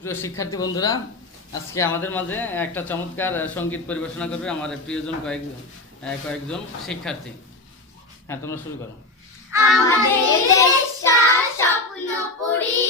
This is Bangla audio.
প্রিয় শিক্ষার্থী বন্ধুরা, আজকে আমাদের মাঝে একটা চমৎকার সঙ্গীত পরিবেশনা করবে আমার প্রিয়জন কয়েকজন শিক্ষার্থী। হ্যাঁ, তোমরা শুরু করো। আমাদের দেশটা স্বপ্ন পুরি